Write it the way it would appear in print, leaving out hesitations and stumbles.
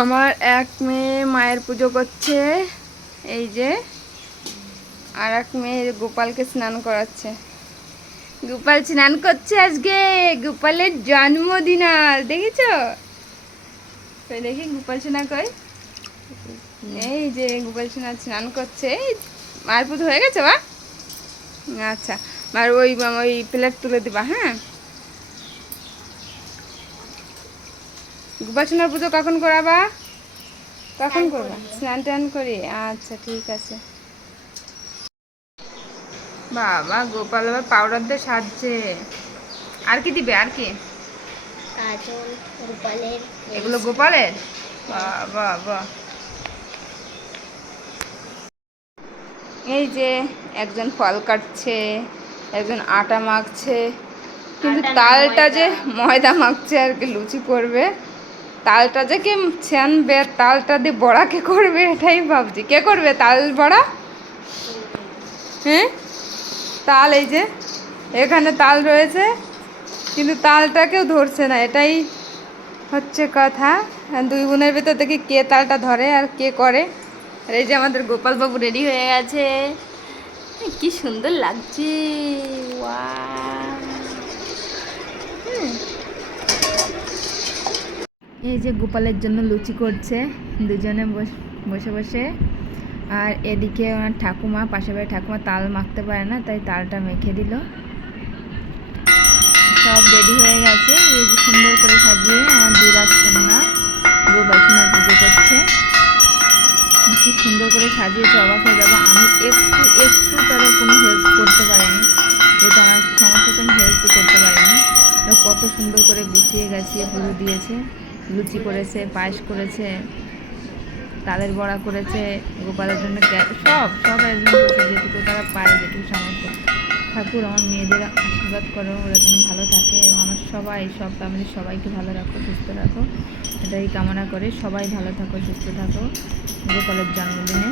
আমার এক মেয়ে মায়ের পুজো করছে, এই যে, আর এক মেয়ে গোপালকে স্নান করাচ্ছে। গোপাল স্নান করছে আজকে, গোপালের জন্মদিন। আর দেখেছো, দেখি গোপাল সোনা কই, এই যে গোপাল সোনা স্নান করছে। মায়ের পুজো হয়ে গেছে বা? আচ্ছা, আর ওই ওই প্লেট তুলে দিবা। হ্যাঁ, গোপাল সোনার পুজো কখন করাবা? কখন করবা? স্নান টান করি। আচ্ছা, ঠিক আছে। বাবা, গোপাল আবার পাউডার দিয়ে সাজছে। আর কি দিবে? আর কি? কাজল গোপালের। এগুলো গোপালের? বাবা বাহ। এই যে একজন ফল কাটছে, একজন আটা মাখছে, কিন্তু তালটা যে ময়দা মাখছে আর কি, লুচি করবে। তালটা যে কে ছানবে, তালটা দিয়ে বড়া কে করবে এটাই ভাবছি। কে করবে তাল বড়া? হ্যাঁ, তাল এই যে এখানে তাল রয়েছে, কিন্তু তালটা কেউ ধরছে না, এটাই হচ্ছে কথা। দুই বোনের ভিতর দেখি কে তালটা ধরে আর কে করে। আর এই যে আমাদের গোপাল বাবু রেডি হয়ে গেছে, কি সুন্দর লাগছে। এই যে গোপালের জন্য লুচি করছে দুজনে বসে বসে। আর এদিকে ওনার ঠাকুমা, পাশের বাড়ির ঠাকুমা তাল মাখতে পারে না, তাই তালটা মেখে দিল। সব রেডি হয়ে গেছে। এই যে সুন্দর করে সাজিয়ে আমার দুই রাজকন্যা গোপাল সোনার পুজো করছে। কি সুন্দর করে সাজিয়েছে, অবাক হয়ে যাবো। আমি একটু তাদের কোনো হেল্প করতে পারিনি, যেহেতু আমার সমস্যাতে আমি হেল্প করতে পারিনি। তো কত সুন্দর করে গুছিয়ে গাছিয়ে পুজো দিয়েছে। লুচি করেছে, পায়েস করেছে, তালের বড়া করেছে, গোপালের জন্য সব আয়োজন করেছে, যেটুকু তারা পারে, যেটুকু সামর্থ্য। ঠাকুর আমার মেয়েদের আশীর্বাদ করো, ওরা যেন ভালো থাকে, এবং আমার সব ফ্যামিলির সবাইকে ভালো রাখো, সুস্থ রাখো, এটাই কামনা করে। সবাই ভালো থাকো, সুস্থ থাকো গোপালের জন্মদিনে।